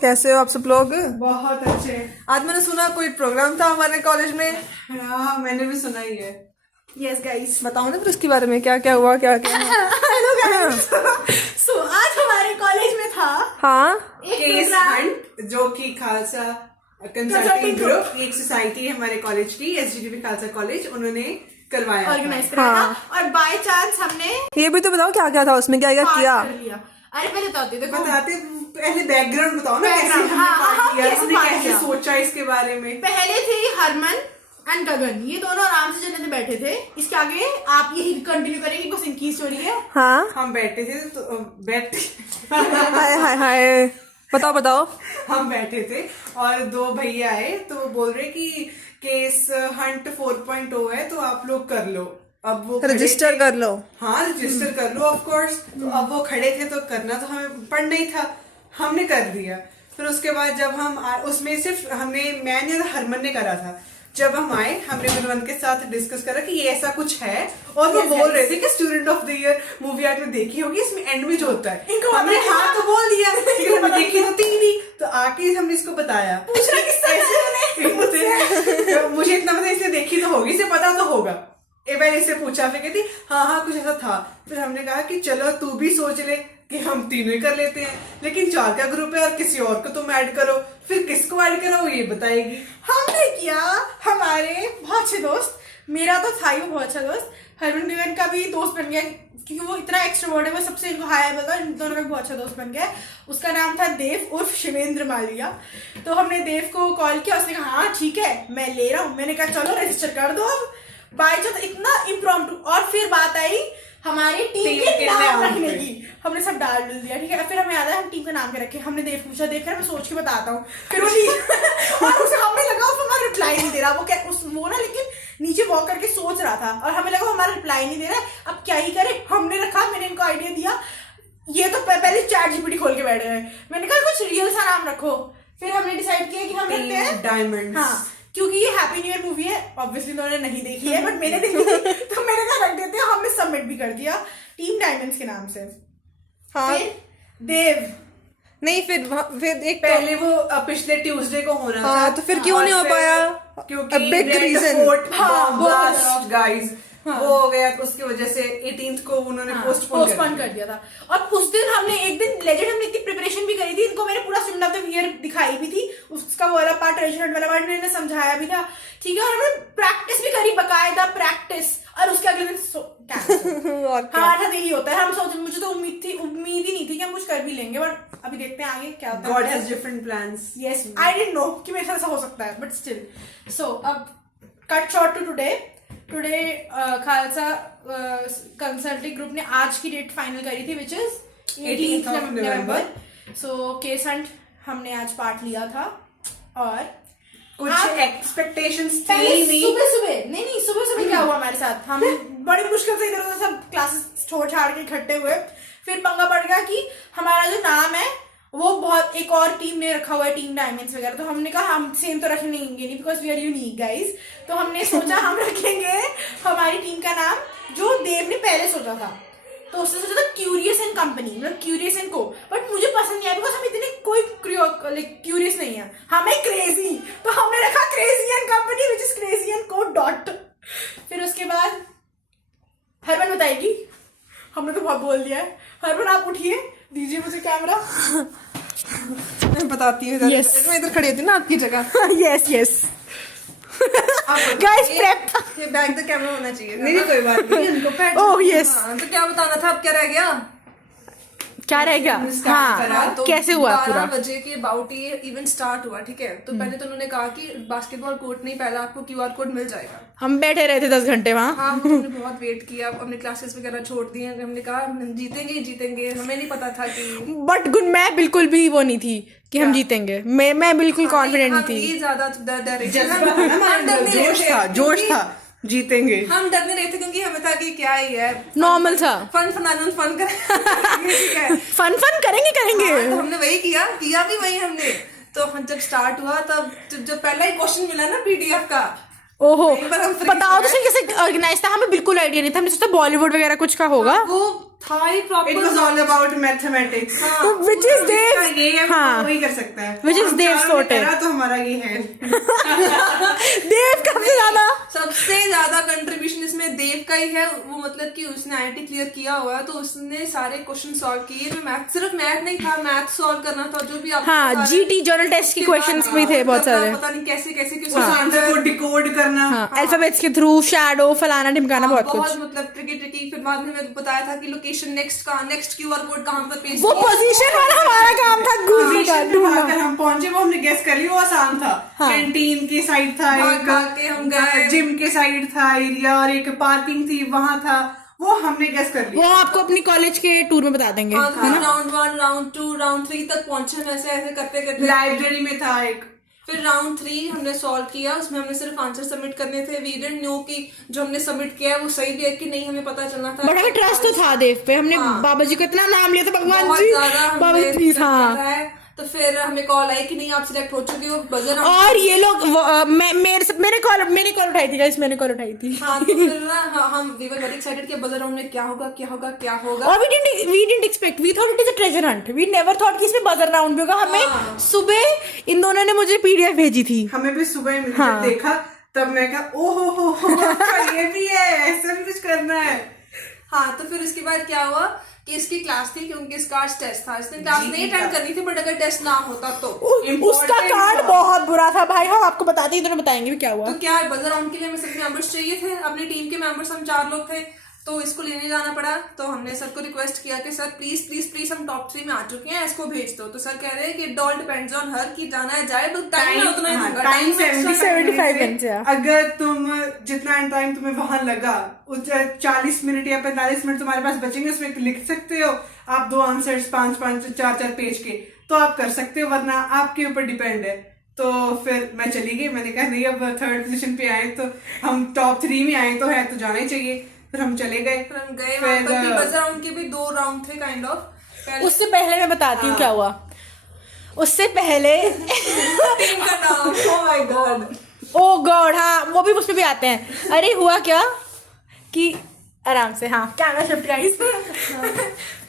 कैसे हो आप सब लोग? बहुत अच्छे। आज मैंने सुना कोई प्रोग्राम था हमारे कॉलेज में। हाँ मैंने भी सुना ही है। यस गाइस, बताओ ना फिर उसके बारे में, क्या क्या हुआ, क्या क्या? Hello guys. सो आज हमारे कॉलेज में था हाँ, एक केस प्रोग्राम। हंट, जो कि खालसा कंसल्टिंग ग्रुप, एक सोसाइटी है हमारे कॉलेज की, एसजीपीबी खालसा कॉलेज, उन्होंने करवाया था। ऑर्गेनाइज कराया था और बाय चांस हमने ये भी तो बताओ क्या क्या था उसमें, क्या क्या पार्ट किया? कर लिया। अरे पहले बताते देखो, बताते पहले बैकग्राउंड बताओ ना, कैसे Background, हमने हाँ, पार्ट हाँ, किया, कैसे हमने पार्ट कैसे किया? सोचा इसके बारे में। पहले थे हरमन एंड गगन, ये दोनों आराम से जन्नत में बैठे थे। इसके आगे आप यही कंटिन्यू करेंगे, बस इनकी स्टोरी है। हाँ, हम बैठे थे तो हाय हाय हाय, बताओ बताओ। हम बैठे थे और दो भैया आए तो वो बोल रहे कि केस हंट 4.0 है तो आप लोग कर लो। अब वो खड़े रजिस्टर थे। कर लो। हाँ रजिस्टर कर लो ऑफ कोर्स। तो अब वो खड़े थे तो करना तो हमें पढ़ना ही था, हमने कर दिया। फिर उसके बाद जब हम उसमें सिर्फ मैंने और हरमन ने करा था। जब हम आए हमने गुणवंत के साथ डिस्कस करा कि ये ऐसा कुछ है, और वो बोल रहे थे कि student of the year movie आपने देखी होगी, इसमें एंड में जो होता है। इनको हमने बताया। हाँ तो बोल दिया, लेकिन हमने देखी तो थी नहीं। तो आके हमने इसको बताया, पूछना किससे मुझे इतना पता, इसने देखी तो होगी, इसे पता तो होगा। एक बार इससे पूछा, फिर कहती हाँ हाँ कुछ ऐसा था। फिर हमने कहा कि चलो तू भी सोच ले कि हम तीनों ही कर लेते हैं, लेकिन 4 का ग्रुप है और किसी और को तुम ऐड करो। फिर किसको ऐड करो ये बताएगी। हमने किया हमारे बहुत अच्छे दोस्त, मेरा तो था ही वो बहुत अच्छा दोस्त, हरमन गगन का भी दोस्त बन गया क्योंकि वो इतना एक्स्ट्रोवर्ट है, वो सबसे इनको हाई बता, इन दोनों का भी बहुत अच्छा दोस्त बन गया। उसका नाम था देव उर्फ शिवेंद्र मालिया। तो हमने देव को कॉल किया, उसने कहा हाँ ठीक है मैं ले रहा हूँ। मैंने कहा चलो रजिस्टर कर दो। अब बाई चांस इतना इम्प्रॉम्प्टू, और फिर बात आई हमारी टीम के नाम रखने की। हमने सब डाल दिया, ठीक है। फिर हमें याद है हम टीम का नाम क्या रखे। हमने देव पूछा, देखकर मैं सोच के बताता हूँ। फिर वो और उसे हमें लगा वो हमारा रिप्लाई नहीं दे रहा, वो क्या वो ना, लेकिन नीचे वॉक करके सोच रहा था और हमें लगा वो हमारा रिप्लाई नहीं दे रहा है, अब क्या ही करे। हमने रखा, मैंने इनको आइडिया दिया, ये तो पहले चैट जीपीटी खोल के बैठ गए। मैंने कहा कुछ रियल सा नाम रखो। फिर हमने डिसाइड किया कि हम रखते हैं डायमंड। हाँ, क्योंकि ये हैप्पी न्यू ईयर मूवी है, ऑब्वियसली उन्होंने नहीं देखी है बट मैंने देखी थी, तो मैंने कहा रख देते हैं। हमने सबमिट भी कर दिया टीम डायमंड्स के नाम से। हाँ, फिर देव नहीं फिर एक पहले वो पिछले ट्यूसडे को होना था। हाँ, तो फिर क्यों नहीं हो पाया? क्योंकि A big reason। गाइस वो हो गया, तो उसकी वजह से 18th को उन्होंने पोस्टपोन कर दिया था। और उस दिन हमने एक दिन लेजेंड, हमने इतनी प्रिपरेशन भी करी थी, इनको मैंने पूरा स्टूडेंट ऑफ द ईयर दिखाई भी थी, उसका वो वाला पार्ट, रेजिडेंट वाला पार्ट मैंने समझाया भी था, ठीक है। और हमने प्रैक्टिस भी करी, बकायदा प्रैक्टिस। और उसके अगले दिन और क्या? हाँ था, यही होता है। हम सोच, मुझे तो उम्मीद ही नहीं थी कि हम कुछ कर भी लेंगे, बट अभी देखते हैं आगे क्या होता है। God has different plans. Yes, I didn't know कि मेरे साथ ऐसा हो सकता है, बट स्टिल। सो अब cut short to today Khalsa consulting group ने आज की डेट फाइनल करी थी, which is 18th November. So case hunt हमने आज पार्ट लिया था और कुछ एक्सपेक्टेशंस थी नहीं। सुबह क्या हुआ हमारे साथ, हम बड़ी मुश्किल से इधर उधर सब क्लासेस छोड़ छाड़ के इकट्ठे हुए। फिर पंगा पड़ गया कि हमारा जो नाम है वो बहुत एक और टीम ने रखा हुआ है, टीम डायमंड्स वगैरह। तो हमने कहा हम सेम तो रखेंगे नहीं, because we are unique guys. तो हमने सोचा हम रखेंगे हमारी टीम का नाम जो देव ने पहले सोचा था। तो उसने सोचा था क्यूरियस एंड कंपनी, मतलब क्यूरियस एंड को, बट मुझे पसंद नहीं आया बिकॉज हम इतने कोई क्यूरियस नहीं है, हमें क्रेजी। तो हमने रखा crazy and company which is crazy and co dot. फिर उसके बाद हरमन बताएगी, हमने तो बहुत बोल दिया है। हरमन आप उठिए, दीजिए मुझे कैमरा। मैं बताती हूँ। Yes. मैं इधर खड़ी होती ना आपकी जगह। Yes guys prep. ये बैक द कैमरा होना चाहिए। नहीं कोई बात नहीं, उनको ओह यस, तो क्या बताना था, अब क्या रह गया? क्या रहेगा? हाँ, तो कैसे हुआ 12 पूरा? बजे के अबाउट ये इवेंट स्टार्ट हुआ, ठीक है। तो पहले तो उन्होंने कहा कि बास्केटबॉल कोर्ट नहीं, पहले आपको QR कोड मिल जाएगा। हम बैठे रहे थे 10 घंटे वहाँ। हाँ, हमने बहुत वेट किया, अपने क्लासेस वगैरह छोड़ दिए। हमने कहा हम जीतेंगे ही जीतेंगे, हमें नहीं पता था कि बट गुड, मैं बिल्कुल भी वो नहीं थी कि हम जीतेंगे। मैं बिल्कुल कॉन्फिडेंट नहीं थी। ये ज्यादा जोश था जीतेंगे। हम डर नहीं रहे थे क्योंकि हमें था कि क्या ही है, नॉर्मल था, फन फन करेंगे। तो हमने वही किया भी वही हमने। तो जब स्टार्ट हुआ तब जब पहला ही क्वेश्चन मिला ना PDF का, ओहो, एक बार हम freeze बताओ हो तो सही कैसे ऑर्गेनाइज था। हमें बिल्कुल आइडिया नहीं था, हमने सोचा बॉलीवुड वगैरह कुछ का होगा। वो भाई proper it was all about mathematics, which is Dev, ये है, हाँ, वही कर सकता है, which is हम Dev's चारों ने forte. करा तो हमारा ये है। देव सबसे ज्यादा सबसे ज्यादा कंट्रीब्यूशन इसमें देव का ही है। वो मतलब कि उसने आईआईटी क्लियर किया हुआ है, तो उसने सारे क्वेश्चन सॉल्व किए। मैं मैथ, सिर्फ मैथ नहीं था, मैथ सॉल्व करना था, जो भी आप हाँ जीटी जर्नल टेस्ट के क्वेश्चंस भी थे बहुत सारे, पता नहीं कैसे कैसे उस आंसर को डिकोड करना, अल्फाबेट्स के थ्रू, शैडो, फलाना ढिमकाना, बहुत कुछ। मतलब ट्रिकी। फिर बाद में मेरे को बताया था कि लोकेशन नेक्स्ट क्यूआर कोड कहाँ पर पेस्ट वो पोजीशन वाला हमारा काम था, गूगल का पोजीशन पे आकर हम पहुंचे, वो हमने गेस कर लिया, वो आसान था। कैंटीन की साइड था, भाग के हम गए। एक जिम के साइड था एरिया, और एक पार्किंग थी वहां था, वो हमने गेस कर लिया। वो आपको अपनी कॉलेज के टूर में बता देंगे। राउंड 1, राउंड 2, राउंड 3 तक पहुंचे हम, ऐसे ऐसे करते करते। लाइब्रेरी में था एक। फिर राउंड 3 हमने सॉल्व किया, उसमें हमने सिर्फ आंसर सबमिट करने थे। वी डिडंट नो कि जो हमने सबमिट किया है वो सही भी है कि नहीं, हमें पता चलना था। बट हमें ट्रस्ट तो था देव पे, हमने बाबा जी को इतना नाम लिया था, भगवान बहुत जी, ज्यादा बाबा हमने जी प्लीज। हाँ, करा है। तो फिर हमें कॉल आई कि नहीं आप सिलेक्ट हो चुके हो, बजर और ये लोग मैंने कॉल उठाई थी गाइस, मैंने कॉल उठाई थी। हाँ, तो फिर ना हम वी वर वेरी एक्साइटेड कि बजर राउंड में क्या होगा। और we didn't expect, we thought it is a treasure hunt, we never thought कि इसमें बजर राउंड भी होगा। हमें सुबह इन दोनों ने मुझे पीडीएफ भेजी थी, हमें भी सुबह मिल जब देखा, तब मैं कहा ओहो हो ये भी है, ऐसा भी कुछ करना है। हाँ, तो फिर उसके बाद क्या हुआ कि इसकी क्लास थी, क्योंकि इसका आज टेस्ट था। इसने क्लास नहीं अटेंड करनी थी, बट अगर टेस्ट ना होता तो उसका कार्ड बहुत बुरा था भाई। हम आपको बताते हैं, इन्होंने बताएंगे भी क्या हुआ। तो क्या है, बजर राउंड के लिए हमें सभी मेंबर्स चाहिए थे, अपनी टीम के मेंबर्स हम 4 लोग थे, तो इसको लेने जाना पड़ा। तो हमने सर को रिक्वेस्ट किया कि सर प्लीज हम टॉप 3 में आ चुके हैं, इसको भेज दो। तो सर कह रहे हैं कि it all depends on her, की जाना है जाए, बस टाइम उतना ही दूंगा। टाइम 75 minutes है। अगर तुम जितना टाइम तुम्हें वहां लगा, 40 मिनट या 45 मिनट तुम्हारे पास बचेंगे, उसमें लिख सकते हो आप 2 आंसर्स 5-5 4-4 पेज के, तो आप कर सकते हो, वरना आपके ऊपर डिपेंड है। तो फिर मैं चली गई, मैंने कहा नहीं, अब 3rd पोजीशन पे आए तो हम टॉप 3 में आए तो है, तो जाना ही चाहिए। फिर हम चले गए, वहां तक भी बजर राउंड के भी 2 राउंड थे काइंड ऑफ। उससे पहले मैं बताती हूँ क्या हुआ। उससे पहले टीम का नाम, oh my god, oh god, हाँ वो भी उसमें भी आते हैं। अरे हुआ क्या कि आराम से, हाँ कैमरा शिफ्ट गाइस,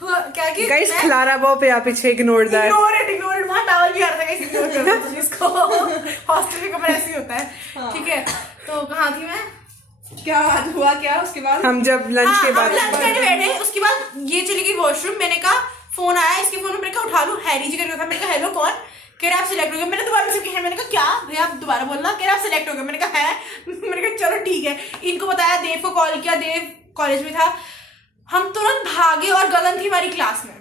क्या कि गाइस खिलारा बो पे आप पीछे इग्नोर दैट, इग्नोर इट, वहां टावल भी आ रहा था गाइस, इग्नोर कर दो इसको। हॉस्टल के कमरे ऐसे ही होता है, ठीक है। तो कहाँ थी मैं, क्या हुआ क्या उसके बाद? हम जब लंच के बाद लंच करने बैठे, उसके बाद ये चली गई वॉशरूम। मैंने कहा फोन आया इसके फोन में, मैंने कहा उठा लूं, हैरी जी कर रहा था। मैंने कहा हेलो कौन, कह रहा आप सिलेक्ट हो गए। मैंने दोबारा से कहा, मैंने कहा क्या भैया आप दोबारा बोलना, कह रहा आप सिलेक्ट हो गए। मैंने कहा है, मैंने कहा चलो ठीक है। इनको बताया, देव को कॉल किया, देव कॉलेज में था। हम तुरंत भागे और गगन थी हमारी क्लास में,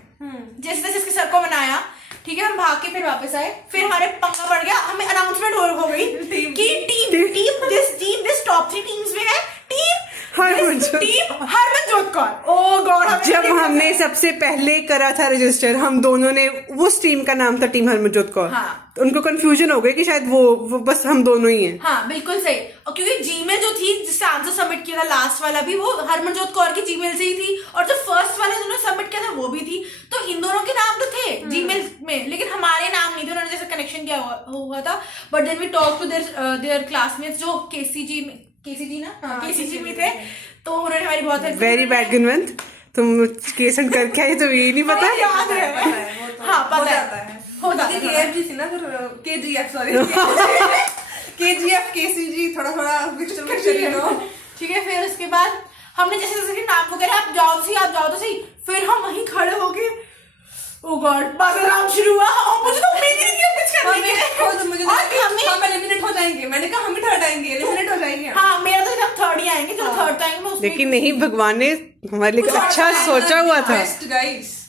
जैसे तैसे इसके सर को मनाया, ठीक है। हम भाग के फिर वापस आए, फिर हमारे पंगा पड़ गया, हमें अनाउंसमेंट हो गई कि टीम दिस टॉप 3 टीम्स में है, टीम हरमनजोत कौर। ओह गॉड, जब हमने सबसे पहले करा था रजिस्टर, हम दोनों ने, उस टीम का नाम था टीम हरमनजोत कौर। हाँ। तो उनको कंफ्यूजन हो गई कि शायद वो बस हम दोनों ही हैं। हाँ बिल्कुल सही। और क्योंकि जीमेल जो थी जिससे आंसर सबमिट किया था लास्ट वाला भी, वो हरमनजोत कौर की जीमेल से ही थी, और जो फर्स्ट वाले जिन्होंने सबमिट किया था वो भी थी। तो इन दोनों के नाम तो थे जीमेल में, लेकिन हमारे नाम नहीं थे। उन्होंने जैसे कनेक्शन किया हुआ था। But then we talk to their classmates जो केसीजी में थे, तो उन्होंने हमारी बहुत हेल्प। वेरी बैड गुणवंत, तुम केसन करके आई तो ये नहीं पता। याद है, हाँ पता है, होता है। केएफजी थी ना, फिर केजीएफ, सॉरी केजीएफ केसीजी, थोड़ा मिक्सचर, यू नो। ठीक है। फिर उसके बाद हमने जैसे जैसे नाम वगैरह, आप जाओ तो सही। फिर हम वहीं खड़े हो गए, ओ गॉड, बजर राउंड शुरू हुआ। मुझे तो उम्मीद ही नहीं थी कुछ करने की। हम एलिमिनेट हो जाएंगे, मैंने कहा हम भी थर्ड आएंगे, एलिमिनेट हो जाएंगे। हाँ मेरा तो हम 3rd ही आएंगे, जो 3rd आएंगे। लेकिन नहीं, भगवान ने हमारे लिए अच्छा सोचा हुआ था।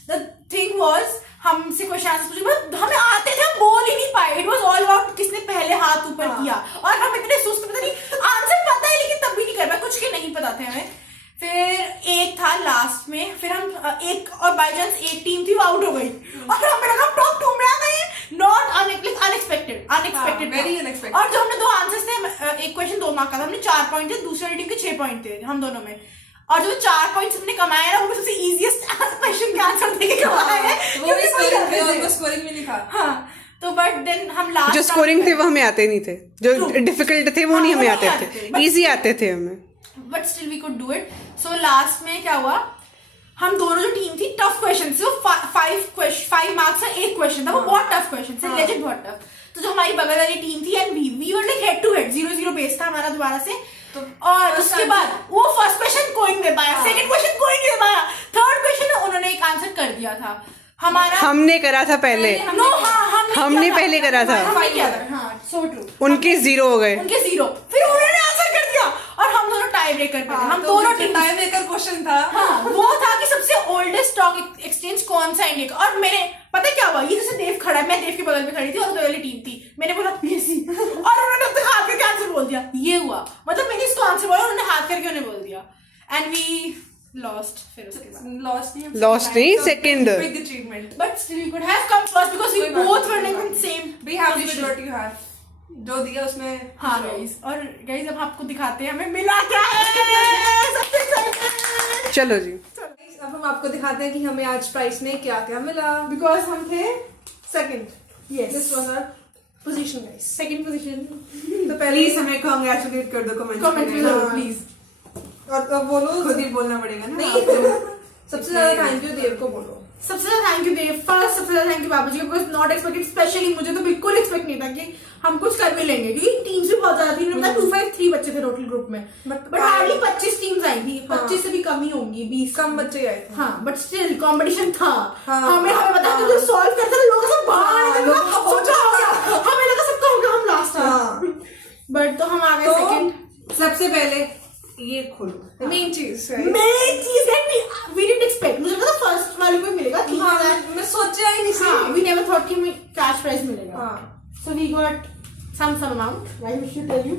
The thing was, हमसे क्वेश्चन आंसर पूछे, हमें आते थे, हम बोल ही नहीं पाए। इट वाज ऑल अबाउट किसने पहले हाथ ऊपर किया, और हम इतने सुस्त, पता नहीं आंसर पता है लेकिन तब भी नहीं कर पाए, कुछ के नहीं पता थे हमें। फिर एक था लास्ट में, फिर हम एक, और बाय चांस एक टीम थी वो आउट हो गई, और हमें लगा टॉप 2 में आ गए। Not unexpected, very unexpected. और जो हमने 2 आंसर्स थे, एक क्वेश्चन 2 मार्क का था, हमने 4 पॉइंट थे, दूसरी टीम के 6 पॉइंट थे हम दोनों में। और जो 4 पॉइंट्स हमने कमाए ना, वो सबसे इजीएस्ट क्वेश्चन का आंसर देके कमाए हैं, वो भी स्कोरिंग में लिखा। हाँ। तो बट देन हम लास्ट, जो स्कोरिंग थे वो हमें आते नहीं थे, जो डिफिकल्ट थे वो नहीं हमें आते थे, इजी आते थे हमें, but still we could do it. So last में क्या हुआ, हम दोनों जो टीम क्वेश्चन, सिर्फ 5 मार्क्स का एक क्वेश्चन था, वो बहुत टफ क्वेश्चन था, लेजिट बहुत टफ। तो जो हमारी बगल वाली टीम थी and we were like head to head, 0-0 base था हमारा दोबारा से। और उसके बाद वो फर्स्ट क्वेश्चन कोई नहीं दे पाया, सेकंड क्वेश्चन कोई नहीं दे पाया, थर्ड क्वेश्चन उन्होंने एक आंसर कर दिया था हमारा। हमने करा था पहले, नो हाँ हमने पहले करा था, हमने किया था, हाँ सो ट्रू। उनके 0 हो गए, उनके 0, फिर उन्होंने आंसर कर दिया और हम दोनों टाई ब्रेकर पे, हम दोनों टाइम लेकर क्वेश्चन था। हाँ, वो था कि सबसे ओल्डेस्ट स्टॉक एक्सचेंज कौन सा इंडिया का। और मैंने पता है क्या हुआ, ये जैसे देव खड़ा है, मैं देव के बगल में खड़ी थी और वाली टीम थी, मैंने बोला मेसी और उन्होंने अपने हाथ करके आंसर बोल दिया, ये हुआ। मतलब मैंने इसको आंसर बोला, उन्होंने हाथ करके उन्हें बोल दिया एंड वी लॉस्ट। फिर उसके बाद लॉस्ट नहीं, second, big achievement, but still we could have come first because we both were in same, we have given what you have, जो दिया उसमें। हाँ गाइस, और गाइस अब आपको दिखाते हैं हमें मिला क्या है, सबसे excited। चलो जी। अब हम आपको दिखाते हैं कि हमें आज प्राइस में क्या क्या मिला। बिकॉज हम थे second, yes, this was our position guys, second position. तो पहले प्लीज हमें कांग्रेचुलेट कर दो कमेंट कमेंट में जरूर प्लीज। और अब बोलो, खुद ही बोलना पड़ेगा ना। नहीं सबसे ज्यादा थैंक यू देव को बोलो। सबसे ज्यादा थैंक यू देव, फर्स्ट सबसे ज्यादा थैंक यू बाबा जी को, बिकॉज नॉट एक्सपेक्टेड, स्पेशली मुझे तो बिल्कुल एक्सपेक्ट नहीं था कि हम कुछ कर भी लेंगे, क्योंकि टीम्स भी बहुत ज्यादा थी। मतलब 253 बच्चे थे टोटल ग्रुप में, बट हार्डली 25 टीम्स आई थी, 25 से भी कम ही होंगी, 20 कम बच्चे आए थे। हाँ, बट स्टिल कंपटीशन था। हाँ, हमें बता जो सॉल्व करते थे लोग सब बाहर निकल गए, सोचा हो गया, हमें लगा सबका हो गया, हम लास्ट है। बट तो हम आ गए सेकंड। सबसे पहले ये खोलो, मेन चीज मेन चीज है वी डिडंट एक्सपेक्ट, मुझे लगा था फर्स्ट वाले को ही मिलेगा, 3000। मैं सोचा ही नहीं हाँ, we never thought कि हमें कैश प्राइज मिलेगा। हाँ, So we got some amount. Why we should tell you?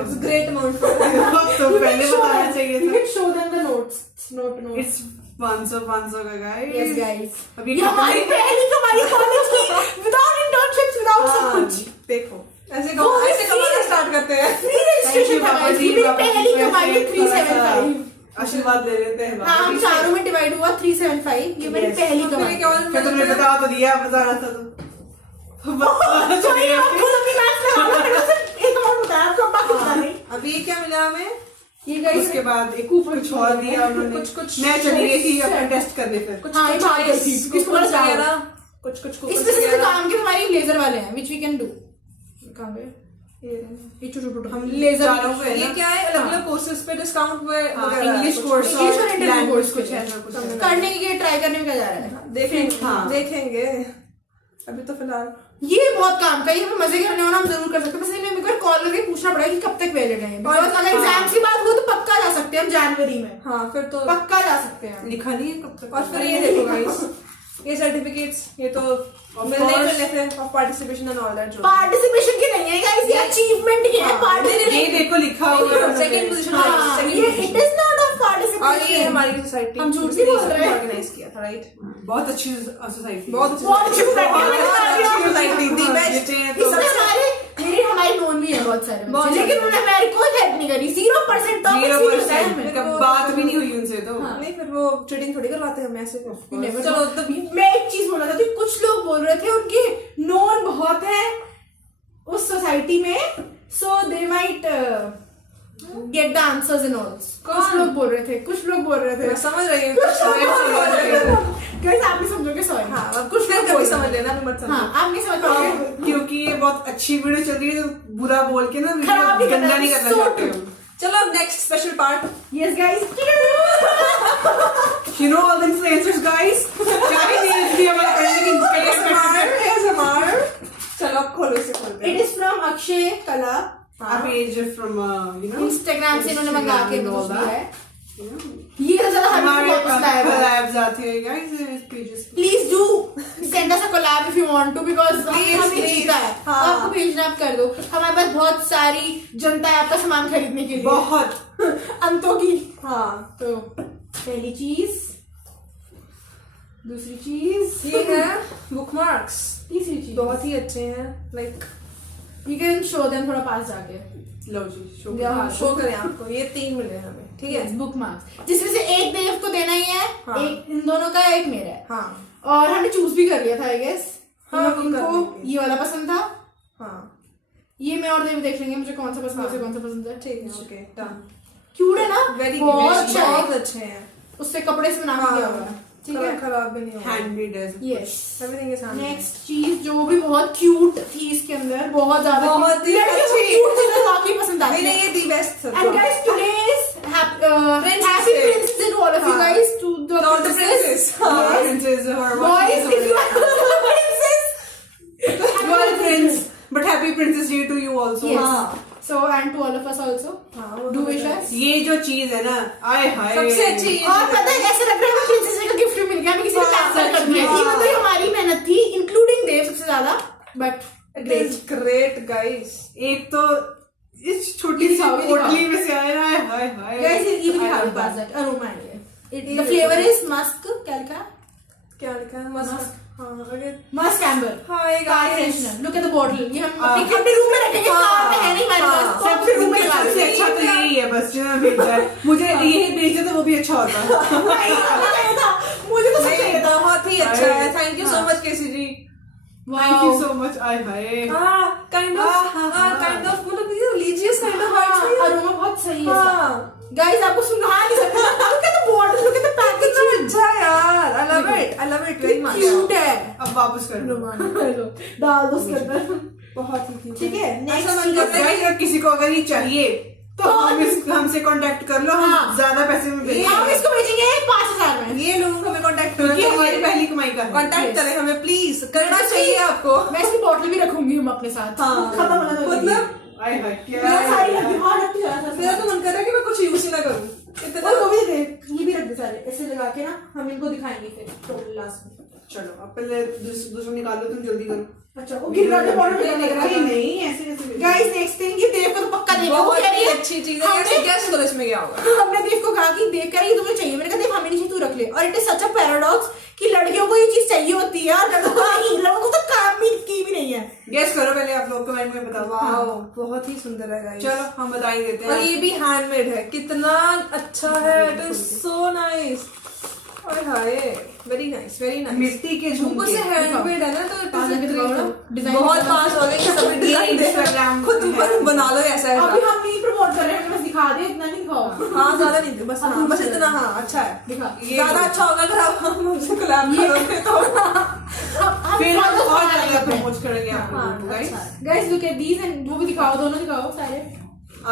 It's great amount. तो पहले बताना चाहिए We था। can show them the notes. Notes. It's 500 का गाइस। Yes, guys. अभी ये हमारी पहली कमाई कॉलेज की, without internships, without सब कुछ। देखो ऐसे कमाना स्टार्ट करते हैं। Free registration था guys, मेरी पहली कमाई है 375। आशीर्वाद ले लेते हैं। हाँ, हम चारों में डिवाइड हुआ 375, ये मेरी पहली कमाई। क्या तुमने बता तो दिया, बताना था तुम। चलिए आपको अभी मैच लगाना पड़ेगा, सिर्फ एक अमाउंट बताया आपको, बाकी पता नहीं। अभी ये क्या मिला हमें? ये गाइस उसके बाद एक कुछ और दिया उन्होंने। कुछ मैं चली गई थी अपना टेस्ट करने फिर। कुछ हाँ, ये कुछ बात गई थी, किसको पता चला? वगैरह कुछ इसमें से सिर्फ काम के हमारे लेजर वाले हैं which we can do। कहाँ गए? ये छोटे हम लेजर चारों को है ये ना। क्या है? अलग अलग कोर्सेज पे डिस्काउंट वगैरह इंग्लिश कोर्स इंग्लिश और इंटरव्यू language कोर्स कुछ है, कुछ है। करने के लिए ट्राई करने में क्या जा रहा है। देखेंगे। हाँ। देखेंगे अभी तो फिलहाल ये बहुत काम का, ये हमें मजे करने वाला हम जरूर कर सकते हैं, बस इन्हें एक बार कॉल करके पूछना पड़ेगा कि कब तक वैलिड है, बिकॉज़ अगर एग्जाम की बात हो तो पक्का जा सकते हैं हम जनवरी में, हाँ फिर तो पक्का जा सकते हैं। लिखा नहीं है कब तक। और फिर ये देखो गाइस, ये सर्टिफिकेट्स ये तो मिलने ही मिलने थे of participation and all that जो पार्टिसिपेशन की नहीं है गाइस, ये अचीवमेंट की है। ये पार्टिसिपेशन देखो लिखा हुआ है। सेकंड पोजीशन हाँ, ये इट इज नॉट ऑफ और ये पार्टिसिपेशन। हमारी सोसाइटी हम झूठ नहीं बोल रहे हैं। ऑर्गेनाइज किया था, राइट? बहुत अच्छी सोसाइटी। बहुत अच्छी बहुत अच्छी सोसाइटी दी बेस्ट। इसमें हमारे नोन भी है बहुत सारे बहुत बच्चे, लेकिन उन्होंने हमारी कोई हेल्प नहीं करी, 0% टॉप 0% बात भी नहीं हुई उनसे तो। नहीं फिर वो चीटिंग थोड़ी करवाते हैं हमें ऐसे। Never चलो know. तो मैं एक चीज बोलना चाहती हूँ, कुछ लोग बोल रहे थे उनके नोन बहुत है उस सोसाइटी में, so they might get the answers and all. कुछ लोग बोल रहे थे, कुछ लोग बोल रहे थे, मैं समझ रही हूँ। गाइस आप नहीं समझोगे, सॉरी। हाँ अब कुछ फिर कभी समझ लेना, अभी मत समझो। हाँ, आप नहीं समझ पाओगे। क्योंकि ये बहुत अच्छी वीडियो चल रही है तो बुरा बोल के ना खराब नहीं गंदा करना, नहीं करना so चाहते true. हम। चलो अब next special part. Yes guys, You know all the influencers guys? Carry needs भी हमारा ASMR। चलो अब खोलो इसे खोलते इट इज फ्रॉम अक्षय कला, A page from you know Instagram से इन्होंने मंगा के Instagram and all कुछ that. दिया है। ये तो ज्यादा हमें हमारे बहुत पसंद आया है। collabs आते हैं guys इस pages पे। Please do send us a collab if you want to, because हमें please. जीता है। हाँ। आपको भेजना आप कर दो, हमारे पास बहुत सारी जनता है आपका सामान खरीदने के लिए, बहुत अंतों की। हाँ तो पहली चीज, दूसरी चीज, ये है बुकमार्क्स। तीसरी चीज बहुत ही अच्छे हैं, like you can show them थोड़ा पास जाके। लो जी शो शो करें आपको। ये 3 मिले हमें, ठीक है? बुक मार्क्स, जिसमें से एक देव को देना ही है, हाँ। एक इन दोनों का है, एक मेरा है। हाँ और हमने चूज भी कर लिया था आई गेस। हाँ, वो कर इनको लेंगे। ये वाला पसंद था, हाँ ये मैं और देव देख लेंगे मुझे कौन सा पसंद है, हाँ। उसे कौन सा पसंद है। ठीक है, ओके डन। क्यूट है ना, वेरी बहुत अच्छा है। बहुत अच्छे हैं। उससे कपड़े से बना के दिया हुआ है। ठीक है, खराब भी नहीं होगा। हैंडमेड है yes. Everything is handmade. Next चीज जो भी बहुत क्यूट थी इसके अंदर, बहुत ज्यादा बहुत ही अच्छी। क्यूट चीजें वाकई पसंद आती नहीं है। ये the best And guys, today's happy Princess Day. Princess Day to all of you guys, to the All the princesses. princesses. Princess or Boys, if you are a princess, you are a prince, but happy Princess Day to you also. yes. हाँ। So and to all of us also, हाँ, do wish us. ये जो चीज है ना, आय हाय, सबसे अच्छी ये और चीज़ पता है ऐसा लग रहा है हमें प्रिंसेस डे का गिफ्ट मिल गया, हमें किसी ने कैंसिल कर दिया, इवन तो ये हमारी मेहनत थी, इंक्लूडिंग देव सबसे ज्यादा, but It is great guys। एक तो इस छोटी सी दिखाओ, पोटली में से आया, आय हाय हाय। guys ये भी I दिखा love दो पास that. दैट अरोमा है ये। The flavor is musk, क्या लिखा है? क्या लिखा है? मस्त। हाँ अगर Musk amber. हाँ एक car freshener. Look at the bottle. ये हम अपने रूम में रखेंगे, कार में है नहीं हमारे पास, तो सबसे अपने रूम में लगा सबसे देंगे। अच्छा तो यही है बस, जो भेज जाए मुझे, यही भेज दे तो वो भी अच्छा होता है। मुझे तो सब नहीं, चाहिए था। बहुत ही अच्छा है। Thank you so much KC ji. Thank you so much, आय हाय। हाँ काइंड ऑफ मतलब ये रिलीजियस काइंड ऑफ अरोमा बहुत सही है। हाँ गाइस आपको सुना नहीं सकता, look at the bottle, look at the कितना packaging, अच्छा है यार। I love it very much। Cute है। अब वापस कर दो। डाल दो उसके अंदर। बहुत ही cute ठीक है, ऐसा नेक्स्ट मन करता है Guys, अगर किसी को अगर ये चाहिए तो हमसे कांटेक्ट कर लो, हम हाँ। ज्यादा पैसे में भेजेंगे। हम इसको बेचेंगे 5,000 में। ये लोगों को हमें कांटेक्ट करना ये हमारी चाहिए। पहली कमाई का है। कांटेक्ट करें हमें प्लीज, करना चाहिए आपको। मैं इसकी बॉटल भी रखूंगी हम अपने साथ। हाँ। खत्म होना तो मतलब आय हाय, क्या मेरा सारी है? रखती, हाँ रखती है। मेरा तो मन कर रहा है कि मैं कुछ यूज ही ना करूँ इतना। और वो भी दे, ये भी रख दे सारे, ऐसे लगा के ना हम इनको दिखाएंगे फिर टोटल लास्ट में। चलो अब पहले दूसरा निकालो, तुम जल्दी करो। अच्छा वो गिर रहा बॉटल में लग रहा है। नहीं ऐसे कैसे। गाइस नेक्स्ट थिंग, ये देव को तो पक्का देगा। वो बहुत कह रही ही है अच्छी चीज है। कैसे गैस करो इसमें क्या होगा? हमने देव को कहा कि देव कह रही है तुम्हें चाहिए, मैंने कहा देव हमें नहीं चाहिए, तू रख ले। और it is such a paradox कि लड़कियों को ये चीज चाहिए होती है और लड़कों को नहीं, लड़कों को तो काम भी की भी नहीं है। गेस करो पहले, आप लोग कमेंट में बताओ। वाओ बहुत ही सुंदर है गाइस। चलो हम बता ही देते और हैं। ये भी हैंडमेड है, कितना अच्छा है। It is so nice. Hi hi, very nice very nice. मिट्टी के ऊपर से झुमके। हैंडमेड है ना, तो पास आके दिखाओ ना, डिजाइन बहुत दिखाओ। पास हो गए कि सब डिजाइन Instagram खुद ऊपर बना लो ऐसा अभी ऐसा। हम नहीं प्रमोट कर रहे हैं, बस दिखा दे, इतना नहीं दिखाओ। हाँ ज्यादा नहीं, बस हाँ बस इतना। हाँ अच्छा है, दिखा। ज्यादा अच्छा होगा अगर आप हमसे कोलैब करोगे तो। फिर हम और ज्यादा प्रमोट करेंगे आप लोगों को। Guys guys look at these and वो भी दिखाओ, दोनों दिखाओ सारे।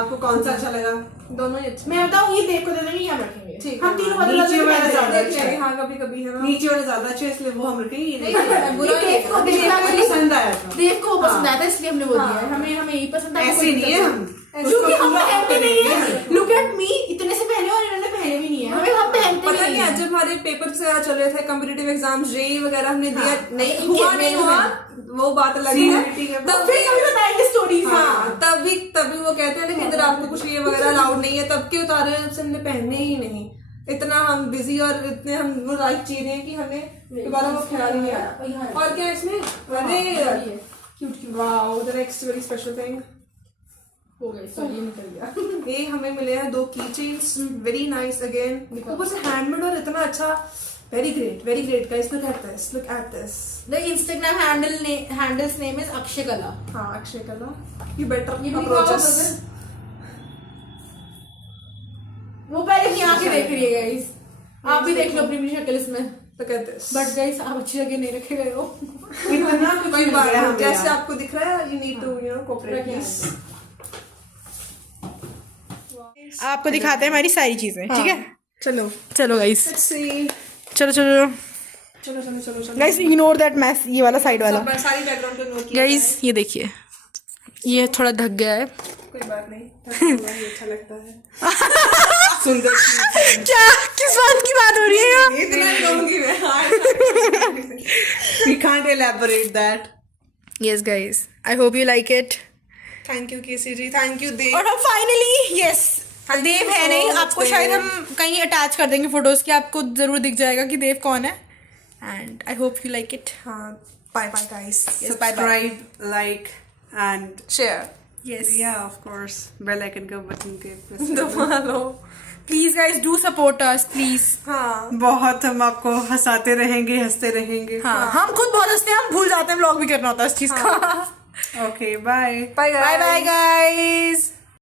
आपको कौन सा अच्छा लगा? दोनों ही अच्छे। मैं बताऊं ये देव को दे देंगे, ये हम रखेंगे। ठीक हम तीनों बदल नीचे वाला ज्यादा देख अच्छा लेंगे। है। हाँ कभी कभी है ना। नीचे वाला ज्यादा अच्छा है, इसलिए वो हम रखेंगे। ये नहीं, नहीं, बुरा नहीं देव को है। देखना मुझे भी पसंद आया था। देव को वो पसंद हाँ। आया था, इसलिए हमने वो दिया है। हाँ। हमें यही पसंद आया। ऐसे नहीं है हम, क्योंकि हम उसको पहनते पूरा नहीं है। पहनते लुक एट मी, इतने से पहने और इन्होंने पहने भी नहीं है। हमें हम पहनते पता नहीं नहीं है। आज जब हमारे पेपर से चल रहे थे कॉम्पिटिटिव एग्जाम्स जेई वगैरह हमने दिया, हाँ, नहीं इनके हुआ मेरे नहीं हुआ वो बात अलग है। CBT के तब फिर कभी बताएंगे स्टोरीज। हाँ तभी वो कहते हैं लेकिन इधर आपको कुछ ये वगैरह अलाउड नहीं है, तब के उतारे हैं, हमसे हमने पहने ही नहीं। इतना हम बिजी और इतने हम वो लाइक चीजें हैं कि हमें दोबारा वो ख्याल ही नहीं आया। और क्या इसमें, अरे cute wow the next very special thing, हो गई, सॉरी निकल गया। ये हमें मिले हैं 2 की चेन्स, वेरी नाइस अगेन, ऊपर से हैंडमेड और इतना अच्छा। Very great guys, look at this. The Instagram handle's name is Akshay Kala. हाँ अक्षय कला, यू बेटर ये भी अप्रोच दिखाओ अस। बदल। वो पहले की आंखें देख रही है गाइस, आप भी देख लो अपनी शक्ल इसमें। Look at this. But guys आप अच्छी जगह नहीं रखे गए हो। इतना कुछ कोई नहीं बात है नहीं, हमें जैसे यार। आपको दिख रहा है, यू नीड टू कोऑपरेट रखिए। प्लीज। आपको दिखाते हैं हमारी सारी चीजें, ठीक है? चलो चलो गाइस, लेट्स सी। चलो गाइस, इग्नोर दैट मैस, ये वाला साइड वाला। सब सारी बैकग्राउंड को इग्नोर किया गाइस ये देखिए, ये थोड़ा ढक गया है। जाए, कोई बात नहीं, ये अच्छा लगता है। सुंदर चीज। क्या, किस बात की बात हो रही है? इतना ही कहूंगी मैं। We can't elaborate that. Yes guys, I hope you like it. Thank you KC ji, thank you Dev. और हम फाइनली, यस, देव है नहीं, आपको शायद हम कहीं अटैच कर देंगे फोटोज के, आपको जरूर दिख जाएगा कि देव कौन है। And I hope you like it. हाँ bye bye guys, Subscribe, like, and share yes, yeah, of course, bell icon का बटन के press कर दबा लो। Please guys do support us please. हाँ बहुत हम आपको हंसाते रहेंगे, हंसते रहेंगे। हाँ, हम खुद बहुत हंसते हैं, हम भूल जाते हैं व्लॉग भी करना होता है इस चीज का। Okay, bye. Bye bye bye guys.